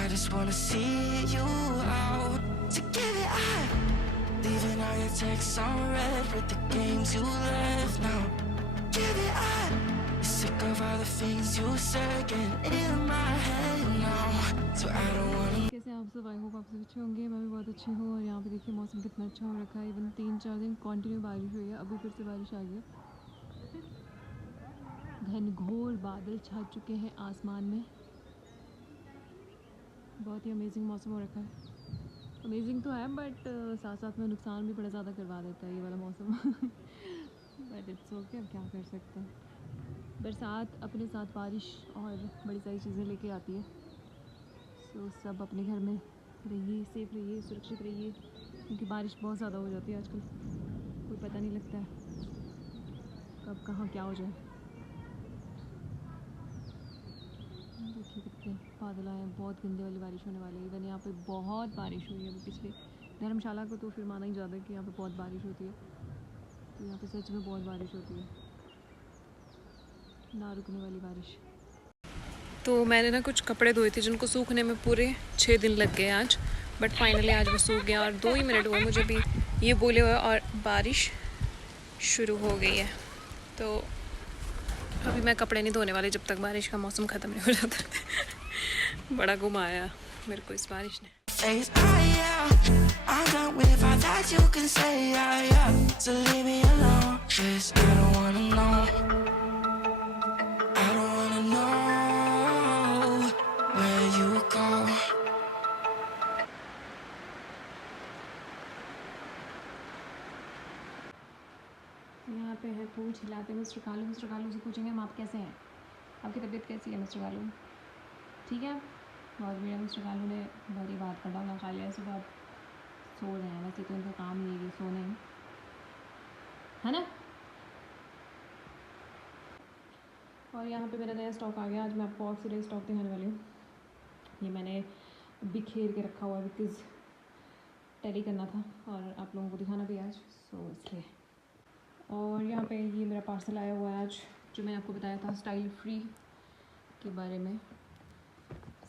I just wanna see you out. To give it up, leaving all your texts on red with the games you left now. Give it up. Sick of all the things you said getting in my head now. So I don't wanna. कैसे आप सब? I hope आप सब अच्छे होंगे। मैं भी बहुत अच्छी हूँ। और यहाँ पे देखिए मौसम कितना अच्छा हो रखा है। इवन 3-4 दिन कंटिन्यू बारिश हुई है। अभी फिर से बारिश आ गई है। घनघोर बादल छा चुके हैं आसमान में। बहुत ही अमेजिंग मौसम हो रखा है। अमेजिंग तो है बट साथ साथ में नुकसान भी बड़ा ज़्यादा करवा देता है ये वाला मौसम। बट इट्स ओके, अब क्या कर सकते हैं। बरसात अपने साथ बारिश और बड़ी सारी चीज़ें लेके आती है। सो सब अपने घर में रहिए, सेफ़ रहिए, सुरक्षित रहिए, क्योंकि बारिश बहुत ज़्यादा हो जाती है आजकल। कोई पता नहीं लगता है कब कहाँ क्या हो जाए। देखिए कितने बादल आए हैं। बहुत गंदे वाली बारिश होने वाली है। इवन यहाँ पे बहुत बारिश हुई है अभी पिछले धर्मशाला को तो फिर माना ही ज़्यादा कि यहाँ पे बहुत बारिश होती है। तो यहाँ पे सच में बहुत बारिश होती है, ना रुकने वाली बारिश। तो मैंने ना कुछ कपड़े धोए थे जिनको सूखने में पूरे 6 दिन लग गए आज, बट फाइनली आज वो सूख गया। और 2 ही मिनट हुए मुझे भी ये बोले हुए और बारिश शुरू हो गई है। तो अभी मैं कपड़े नहीं धोने वाली जब तक बारिश का मौसम ख़त्म नहीं हो जाता। बड़ा घुमाया मेरे को इस बारिश ने। I'm done with all that you can say, yeah. So leave me alone, 'cause I don't wanna know. I don't wanna know where you go. यहाँ पे है फूल छिलाते मिस्टर कालू। मिस्टर कालू से पूछेंगे हम आप कैसे हैं, आपकी तबीयत कैसी है मिस्टर कालू? ठीक है, बहुत बढ़िया। मिस्टर कालू ने बहुत ही बात का डालना खा लिया सुबह। सो रहे हैं, वैसे तो इनका काम ही है कि सोने है ना। और यहाँ पे मेरा नया स्टॉक आ गया। आज मैं आपको ऑक्सीडाइज स्टॉक दिखाने वाली हूँ। ये मैंने बिखेर के रखा हुआ है बिकॉज़ टैली करना था और आप लोगों को दिखाना भी आज, सो इसलिए। और यहाँ पे ये मेरा पार्सल आया हुआ है आज, जो मैंने आपको बताया था स्टाइल फ्री के बारे में।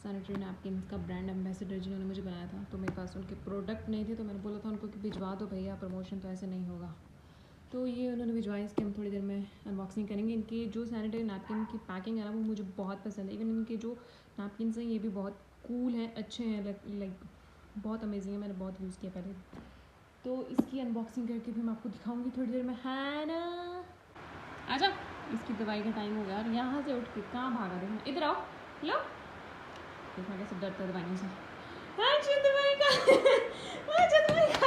सैनिटरी नैपकिन का ब्रांड एम्बेसडर जिन्होंने मुझे बनाया था, तो मेरे पास उनके प्रोडक्ट नहीं थे, तो मैंने बोला था उनको कि भिजवा दो भैया, प्रमोशन तो ऐसे नहीं होगा। तो ये उन्होंने भिजवाया। इसकी हम थोड़ी देर में अनबॉक्सिंग करेंगे। इनकी जो सैनिटरी नैपकिन की पैकिंग है ना, वो मुझे बहुत पसंद है। इवन इनके जो नैपकिन्स हैं ये भी बहुत कूल हैं, अच्छे हैं, लाइक बहुत अमेजिंग है। मैंने बहुत यूज़ किया पहले। तो इसकी अनबॉक्सिंग करके भी मैं आपको दिखाऊंगी थोड़ी देर में, है ना। आजा, इसकी दवाई का टाइम हो गया। और यहाँ से उठ के कहाँ भागा, देखना, इधर आओ, लो। देखना कैसे डरता है दवाइयों से। अच्छा दवाई का अच्छा दवाई का।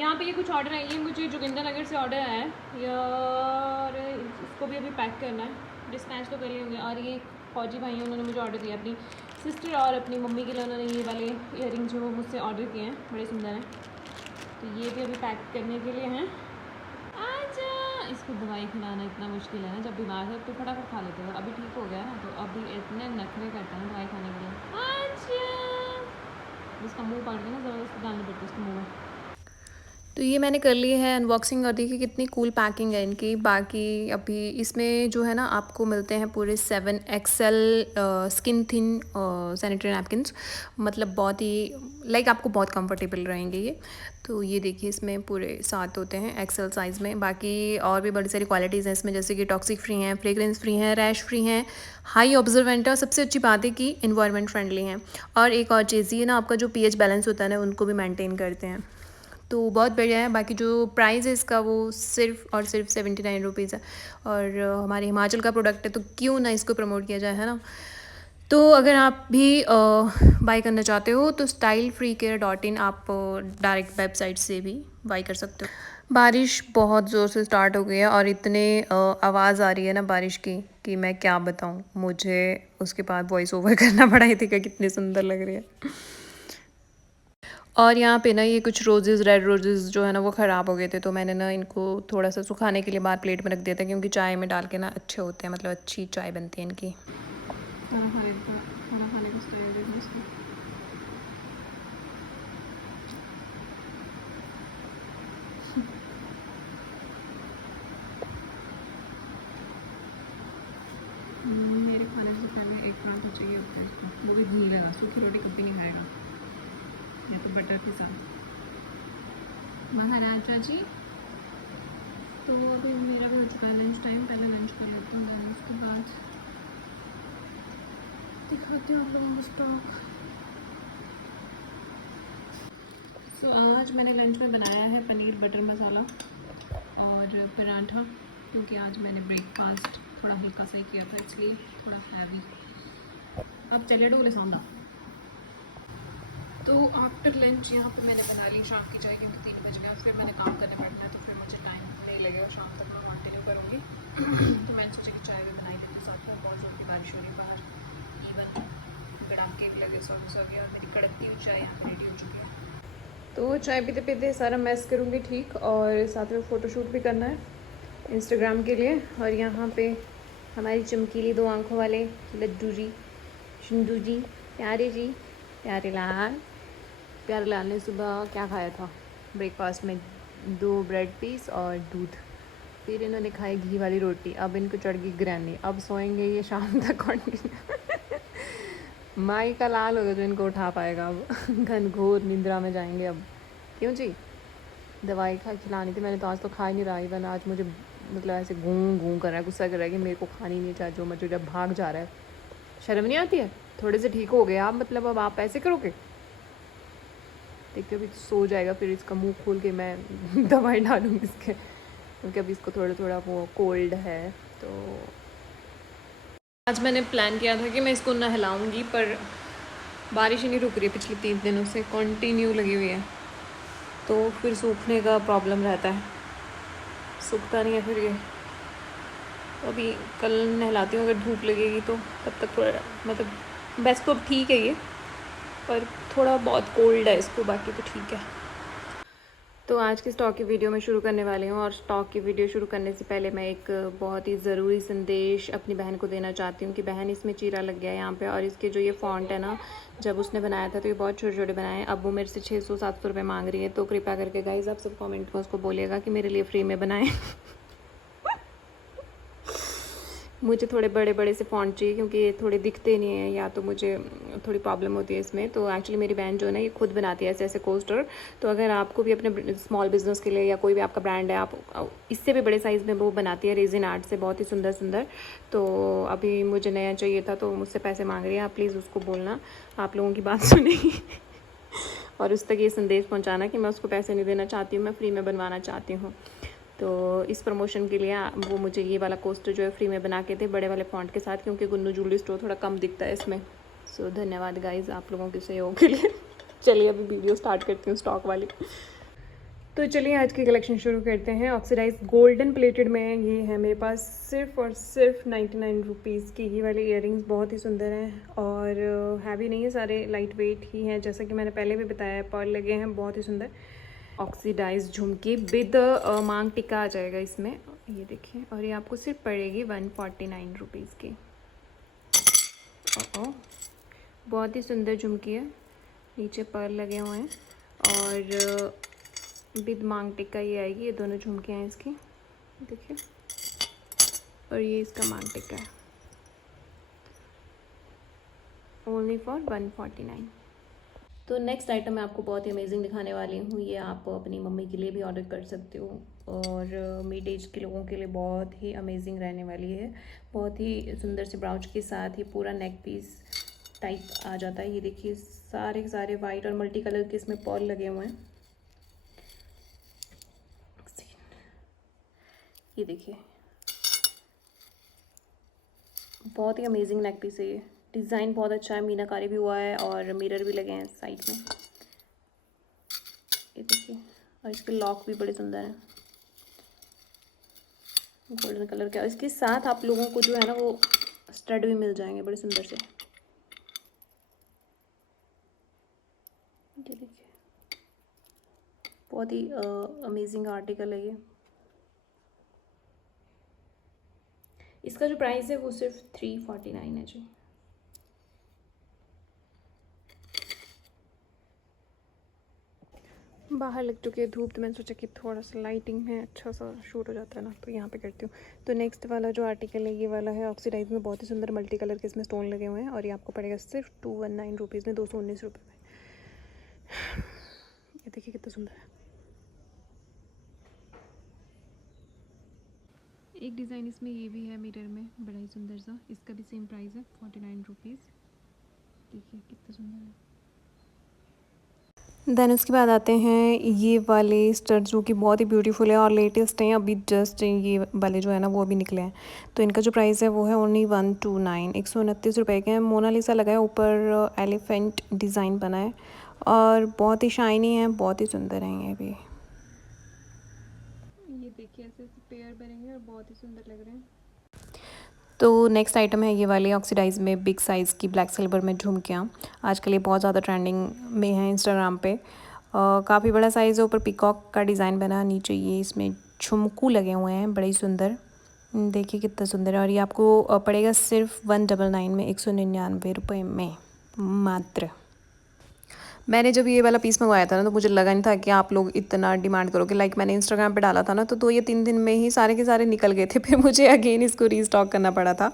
यहाँ पे ये कुछ ऑर्डर है, ये मुझे जोगिंदर नगर से ऑर्डर आया है यार। इसको भी अभी पैक करना है, डिस्पैच तो कर लिए होंगे। और ये फौजी भाई हैं, उन्होंने मुझे ऑर्डर दिया अपनी सिस्टर और अपनी मम्मी के लिए। उन्होंने ये वाले ईयरिंग जो मुझसे ऑर्डर किए हैं, बड़े सुंदर हैं। तो ये भी अभी पैक करने के लिए हैं। आजा, इसको दवाई खिलाना इतना मुश्किल है ना, जब बीमार है तो फटाफट खा लेते हो। अभी ठीक हो गया ना, तो अभी इतने नखरे करता है दवाई खाने के लिए। आजा, इसका मुँह पकड़ के ना ज़बरदस्ती डालनी पड़ती है इसके मुँह में। तो ये मैंने कर ली है अनबॉक्सिंग, और देखिए कितनी कूल पैकिंग है इनकी। बाकी अभी इसमें जो है ना आपको मिलते हैं पूरे 7 XL skin thin sanitary napkins. मतलब बहुत ही लाइक आपको बहुत कंफर्टेबल रहेंगे ये। तो ये देखिए इसमें पूरे 7 होते हैं XL साइज़ में। बाकी और भी बड़ी सारी क्वालिटीज़ हैं इसमें, जैसे कि टॉक्सिक फ्री हैं, फ्रेग्रेंस फ्री हैं, रैश फ्री हैं, हाई ऑब्जर्वेंट है, और सबसे अच्छी बात है कि इन्वायरमेंट फ्रेंडली हैं। और एक और चीज़, ये ना आपका जो pH बैलेंस होता है ना, उनको भी मेंटेन करते हैं। तो बहुत बढ़िया है। बाकी जो प्राइस है इसका वो सिर्फ और सिर्फ 79 रुपीज़ है। और हमारे हिमाचल का प्रोडक्ट है, तो क्यों ना इसको प्रमोट किया जाए, है ना। तो अगर आप भी बाई करना चाहते हो तो stylefreecare.in आप डायरेक्ट वेबसाइट से भी बाई कर सकते हो। बारिश बहुत ज़ोर से स्टार्ट हो गई है और इतने आवाज़ आ रही है ना बारिश की कि मैं क्या बताऊँ। मुझे उसके बाद वॉइस ओवर करना पड़ा, ये देखा कितनी सुंदर लग रही है। और यहाँ पे ना ये कुछ रोज़ेज़, रेड रोज़ेज़ जो है ना वो ख़राब हो गए थे, तो मैंने ना इनको थोड़ा सा सुखाने के लिए बाहर प्लेट में रख दिया था, क्योंकि चाय में डाल के ना अच्छे होते हैं, मतलब अच्छी चाय बनती है इनकी। खाना खाने को मेरे खाने से पहले एक तो चाहिए होता है इसको, वो भी घी लगा, सूखी रोटी कभी नहीं खाएगा, या तो बटर के साथ। महाराजा जी, तो अभी मेरा भी हो चुका है लंच टाइम, पहले लंच कर लेती हूँ और उसके बाद दिखाती हूँ आप लोगों को स्टॉक। तो आज मैंने लंच में बनाया है पनीर बटर मसाला और पराठा, क्योंकि आज मैंने ब्रेकफास्ट थोड़ा हल्का सा ही किया था, इसलिए थोड़ा हैवी। अब चले डोले सौंदा। तो आफ्टर लंच यहाँ पे मैंने बना ली शाम की चाय, क्योंकि 3 बज गए, फिर मैंने काम करने बैठना है, तो फिर मुझे टाइम नहीं लगेगा, शाम तक मैं कंटिन्यू करूँगी। तो मैंने सोचा कि चाय भी बनाई देती साथ में। बहुत जोर की बारिश हो रही है बाहर, इवन गड़ाके भी लगे, सौ गया, और मेरी कड़कती हुई चाय यहाँ पर रेडी हो चुकी है। तो चाय पीते पीते सारा मैस करूँगी ठीक, और साथ में फ़ोटोशूट भी करना है इंस्टाग्राम के लिए। और यहाँ पे हमारी चमकीली 2 आँखों वाले लड्डू जी, शिंदू जी, प्यारे जी, प्यारे लाल ने सुबह क्या खाया था ब्रेकफास्ट में? 2 ब्रेड पीस और दूध। फिर इन्होंने खाई घी वाली रोटी। अब इनको चढ़ गई ग्रैनी, अब सोएंगे ये शाम तक कंटिन्यू। माई का लाल होगा जो इनको उठा पाएगा। अब घनघोर निंद्रा में जाएंगे अब। क्यों जी? दवाई खिलानी थी मैंने, तो आज तो खा ही नहीं रहा। इवन आज मुझे मतलब ऐसे गूं गूं कर रहा है, गुस्सा कर रहा है कि मेरे को खानी नहीं चाहिए, जो मुझे जब भाग जा रहा है। शर्म नहीं आती है? थोड़े से ठीक हो गए आप, मतलब अब आप ऐसे करोगे? देखते अभी सो जाएगा, फिर इसका मुंह खोल के मैं दवाई डालूँगी इसके, क्योंकि अभी इसको थोड़ा थोड़ा वो कोल्ड है। तो आज मैंने प्लान किया था कि मैं इसको नहलाऊँगी, पर बारिश ही नहीं रुक रही है, पिछले 3 दिनों से कंटिन्यू लगी हुई है, तो फिर सूखने का प्रॉब्लम रहता है, सूखता नहीं है फिर ये। तो अभी कल नहलाती हूँ, अगर धूप लगेगी तो तब तक थोड़ा, मतलब बेस्ट तो अब ठीक है ये, पर थोड़ा बहुत कोल्ड है इसको, बाकी तो ठीक है। तो आज की स्टॉक की वीडियो मैं शुरू करने वाली हूँ, और स्टॉक की वीडियो शुरू करने से पहले मैं एक बहुत ही ज़रूरी संदेश अपनी बहन को देना चाहती हूँ कि बहन, इसमें चीरा लग गया है यहाँ पे, और इसके जो ये फ़ॉन्ट है ना, जब उसने बनाया था तो ये बहुत छोटे छोटे बनाए हैं। अब वो मेरे से 600-700 रुपये मांग रही है, तो कृपया करके गाइज़ आप सब कमेंट में उसको बोलिएगा कि मेरे लिए फ्री में बनाएं। मुझे थोड़े बड़े बड़े से फ़ॉन्ट चाहिए, क्योंकि ये थोड़े दिखते नहीं हैं, या तो मुझे थोड़ी प्रॉब्लम होती है इसमें। तो एक्चुअली मेरी बहन जो है ना, ये खुद बनाती है ऐसे ऐसे कोस्टर। तो अगर आपको भी अपने स्मॉल बिजनेस के लिए, या कोई भी आपका ब्रांड है, आप इससे भी बड़े साइज़ में वो बनाती है रेजिन आर्ट से, बहुत ही सुंदर सुंदर। तो अभी मुझे नया चाहिए था, तो मुझसे पैसे मांग रही है। आप प्लीज़ उसको बोलना, आप लोगों की बात सुनेगी और उस तक ये संदेश पहुँचाना कि मैं उसको पैसे नहीं देना चाहती हूँ, मैं फ्री में बनवाना चाहती हूँ। तो इस प्रमोशन के लिए वो मुझे ये वाला कोस्टर जो है फ्री में बना के थे, बड़े वाले फ़ॉन्ट के साथ, क्योंकि गुन्नू ज्वेलरी स्टोर थोड़ा कम दिखता है इसमें। सो धन्यवाद गाइज़ आप लोगों के सहयोग के लिए। चलिए अभी वीडियो स्टार्ट करती हूँ स्टॉक वाली। तो चलिए आज की कलेक्शन शुरू करते हैं। ऑक्सीडाइज गोल्डन प्लेटेड में ये है मेरे पास सिर्फ और सिर्फ 99 रुपीज़ की ये वाले इयररिंग्स, बहुत ही सुंदर हैं, और हैवी नहीं है, सारे लाइट वेट ही हैं, जैसा कि मैंने पहले भी बताया। पर्ल लगे हैं बहुत ही सुंदर, ऑक्सीडाइज झुमके विद मांग टिक्का आ जाएगा इसमें, ये देखिए। और ये आपको सिर्फ पड़ेगी 149 रुपीज़ की। बहुत ही सुंदर झुमकी है, नीचे पर्ल लगे हुए हैं, और विद मांग टिक्का ये आएगी। ये दोनों झुमके हैं इसकी, देखिए, और ये इसका मांग टिक्का है, ओनली फॉर 149। तो नेक्स्ट आइटम मैं आपको बहुत ही अमेजिंग दिखाने वाली हूँ। ये आप अपनी मम्मी के लिए भी ऑर्डर कर सकते हो, और मिड एज के लोगों के लिए बहुत ही अमेजिंग रहने वाली है। बहुत ही सुंदर से ब्राउच के साथ ये पूरा नेक पीस टाइप आ जाता है। ये देखिए सारे के सारे वाइट और मल्टी कलर के इसमें पर्ल लगे हुए हैं। ये देखिए बहुत ही अमेजिंग नेक पीस है ये। डिज़ाइन बहुत अच्छा है, मीनाकारी भी हुआ है, और मिरर भी लगे हैं साइड में, ये देखिए। और इसके लॉक भी बड़े सुंदर हैं, गोल्डन कलर के। और इसके साथ आप लोगों को जो है ना, वो स्टड भी मिल जाएंगे बड़े सुंदर से, ये देखिए। बहुत ही अमेजिंग आर्टिकल है ये। इसका जो प्राइस है वो सिर्फ 349 है जी। बाहर लग चुकी है धूप, तो मैंने सोचा कि थोड़ा सा लाइटिंग में अच्छा सा शूट हो जाता है ना, तो यहाँ पे करती हूँ। तो नेक्स्ट वाला जो आर्टिकल है ये वाला है ऑक्सीडाइज में, बहुत ही सुंदर मल्टी कलर के इसमें स्टोन लगे हुए हैं, और ये आपको पड़ेगा सिर्फ 219 रुपीज़ में, 219 रुपये में। ये देखिए कितना सुंदर है। एक डिज़ाइन इसमें ये भी है मिरर में, बड़ा ही सुंदर सा, इसका भी सेम प्राइस है 49 रुपीज़। देखिए कितना सुंदर है। देन उसके बाद आते हैं ये वाले स्टड जो कि बहुत ही ब्यूटीफुल है और लेटेस्ट हैं, अभी जस्ट ये वाले जो है ना वो अभी निकले हैं। तो इनका जो प्राइस है वो है ओनली 129, 129 रुपये के हैं। मोनालिसा लगा है, ऊपर एलिफेंट डिज़ाइन बना है और बहुत ही शाइनी है, बहुत ही सुंदर है ये भी। ये देखिए ऐसे पेयर बनेंगे और बहुत ही सुंदर लग रहे हैं। तो नेक्स्ट आइटम है ये वाली ऑक्सीडाइज में बिग साइज़ की ब्लैक सिल्वर में झुमकियाँ। आजकल ये बहुत ज़्यादा ट्रेंडिंग में है इंस्टाग्राम पे। काफ़ी बड़ा साइज़ है, ऊपर पिकॉक का डिज़ाइन बना, नीचे ये इसमें झुमकू लगे हुए हैं बड़े ही सुंदर। देखिए कितना सुंदर है, और ये आपको पड़ेगा सिर्फ 199 में, 199 रुपये में मात्र। मैंने जब ये वाला पीस मंगवाया था ना, तो मुझे लगा नहीं था कि आप लोग इतना डिमांड करोगे। लाइक मैंने इंस्टाग्राम पे डाला था ना, तो ये 3 दिन में ही सारे के सारे निकल गए थे, फिर मुझे अगेन इसको रीस्टॉक करना पड़ा था।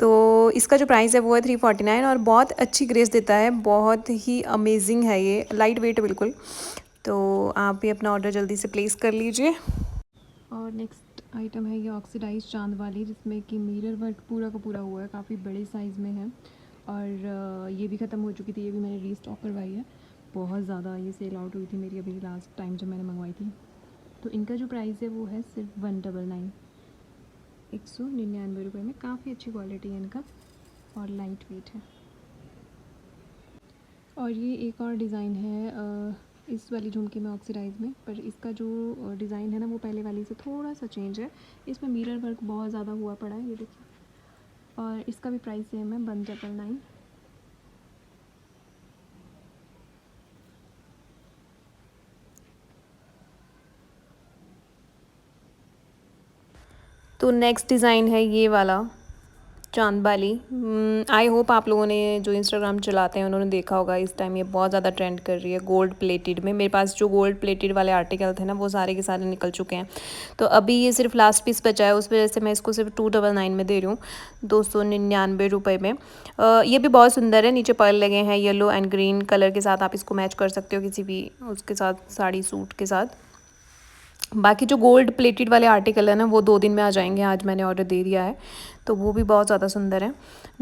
तो इसका जो प्राइस है वो है 349, और बहुत अच्छी ग्रेस देता है, बहुत ही अमेजिंग है ये, लाइट वेट है बिल्कुल। तो आप भी अपना ऑर्डर जल्दी से प्लेस कर लीजिए। और नेक्स्ट आइटम है ये ऑक्सीडाइज चांद वाली, जिसमें कि मिरर वर्क पूरा का पूरा हुआ है, काफ़ी बड़े साइज़ में है, और ये भी ख़त्म हो चुकी थी, ये भी मैंने रीस्टॉक करवाई है। बहुत ज़्यादा ये सेल आउट हुई थी मेरी अभी लास्ट टाइम जब मैंने मंगवाई थी। तो इनका जो प्राइस है वो है सिर्फ 199, 199 रुपये में। काफ़ी अच्छी क्वालिटी है इनका और लाइट वेट है। और ये एक और डिज़ाइन है इस वाली झुमके में ऑक्सीडाइज में, पर इसका जो डिज़ाइन है ना वो पहले वाली से थोड़ा सा चेंज है। इसमें मिरर वर्क बहुत ज़्यादा हुआ पड़ा है, ये देखिए, और इसका भी प्राइस सेम है 199। तो नेक्स्ट डिज़ाइन है ये वाला चांद वाली। आई होप आप लोगों ने जो इंस्टाग्राम चलाते हैं उन्होंने देखा होगा, इस टाइम ये बहुत ज़्यादा ट्रेंड कर रही है गोल्ड प्लेटेड में। मेरे पास जो गोल्ड प्लेटेड वाले आर्टिकल थे ना वो सारे के सारे निकल चुके हैं, तो अभी ये सिर्फ लास्ट पीस बचा है, उस वजह से मैं इसको सिर्फ 299 में दे रही हूँ, 299 रुपये में। ये भी बहुत सुंदर है, नीचे पर्ल लगे हैं येलो एंड ग्रीन कलर के साथ, आप इसको मैच कर सकते हो किसी भी उसके साथ, साड़ी सूट के साथ। बाकी जो गोल्ड प्लेटेड वाले आर्टिकल है ना वो 2 दिन में आ जाएंगे, आज मैंने ऑर्डर दे दिया है, तो वो भी बहुत ज़्यादा सुंदर है।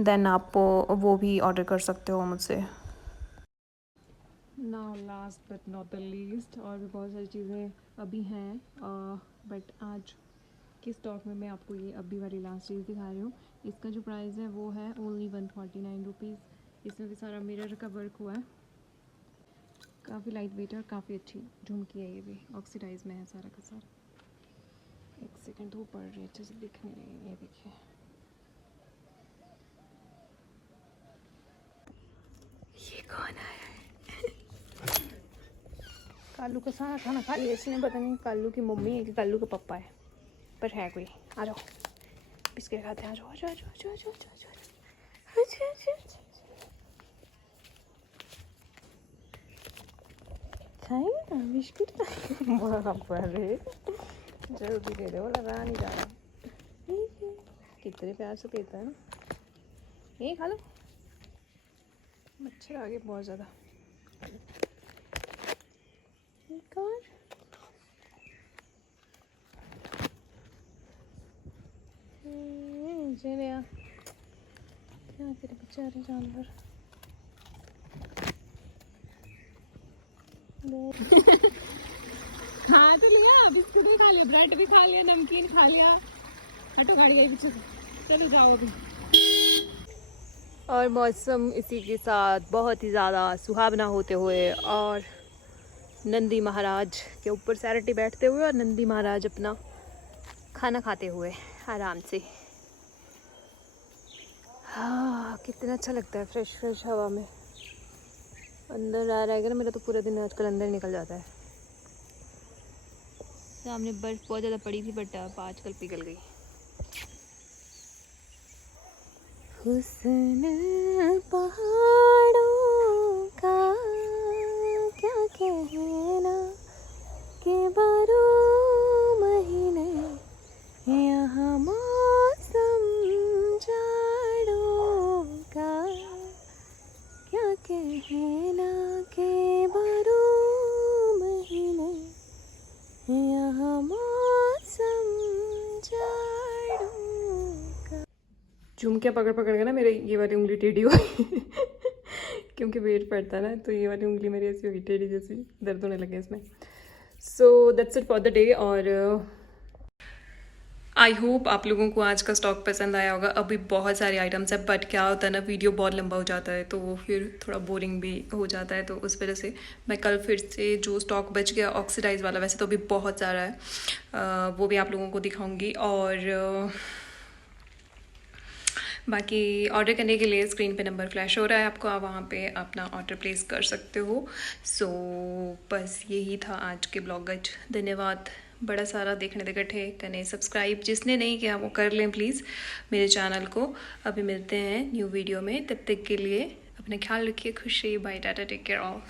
देन आप वो भी ऑर्डर कर सकते हो मुझसे। Now last but not the least, और भी बहुत सारी चीज़ें अभी हैं, बट आज के स्टॉक में मैं आपको ये अभी वाली लास्ट चीज़ दिखा रही हूँ। इसका जो प्राइस है वो है ओनली 149 रुपीज़। इसमें भी सारा मिरर का वर्क हुआ है, काफ़ी लाइट वेट है और काफ़ी अच्छी झुमकी है, ये भी ऑक्सीडाइज में है सारा का सारा। एक सेकंड धूप पड़ रही है, अच्छे से दिख नहीं रही है, ये देखिए। ये कौन आया है? कालू का सारा खाना खा लिया इसने, पता नहीं कालू की मम्मी है कि कालू का पापा है, पर है कोई। आ जाओ बिस्किट खाते हैं, आ जाओ आ जाओ आ जाओ आ जाओ आ जाओ। खाएंगे ना बिस्किट? जल्दी दे दो, लगा नहीं जा रहा। कितने प्यार से देता है ना, ये खा लो। मच्छर आ गए बहुत ज़्यादा। एक और क्या करे बेचारे जानवर। खा तो लिया, बिस्कुट भी खा लिया, ब्रेड भी खा लिया, नमकीन खा लिया। हटो गाड़ी के पीछे से, चलो जाओ अभी। और मौसम इसी के साथ बहुत ही ज़्यादा सुहावना होते हुए, और नंदी महाराज के ऊपर सैरटी बैठते हुए, और नंदी महाराज अपना खाना खाते हुए आराम से। हाँ कितना अच्छा लगता है फ्रेश फ्रेश हवा में। अंदर आ रहेगा ना, मेरा तो पूरा दिन आजकल अंदर निकल जाता है। सामने बर्फ़ बहुत ज़्यादा पड़ी थी, बट आजकल पिघल गई। हुस्न पहाड़ों का क्या कहना, झुमके पकड़ पकड़ के ना मेरे ये वाली उंगली टेढ़ी हो गई क्योंकि वेट पड़ता है ना, तो ये वाली उंगली मेरी ऐसी होगी टेढ़ी जैसी, दर्द होने लगे इसमें। So that's it for the day. और आई होप आप लोगों को आज का स्टॉक पसंद आया होगा। अभी बहुत सारे आइटम्स है, बट क्या होता है ना, वीडियो बहुत लंबा हो जाता है तो वो फिर थोड़ा बोरिंग भी हो जाता है, तो उस वजह से मैं कल फिर से जो स्टॉक बच गया ऑक्सीडाइज वाला, वैसे तो अभी बहुत सारा है, वो भी आप लोगों को दिखाऊंगी। और बाकी ऑर्डर करने के लिए स्क्रीन पे नंबर फ्लैश हो रहा है आपको, आप वहाँ पे अपना ऑर्डर प्लेस कर सकते हो। सो बस यही था आज के ब्लॉग। धन्यवाद बड़ा सारा देखने दे इकट्ठे करने, सब्सक्राइब जिसने नहीं किया वो कर लें प्लीज़ मेरे चैनल को। अभी मिलते हैं न्यू वीडियो में, तब तक के लिए अपना ख्याल रखिए, खुश रहिए, bye, tata, take care all.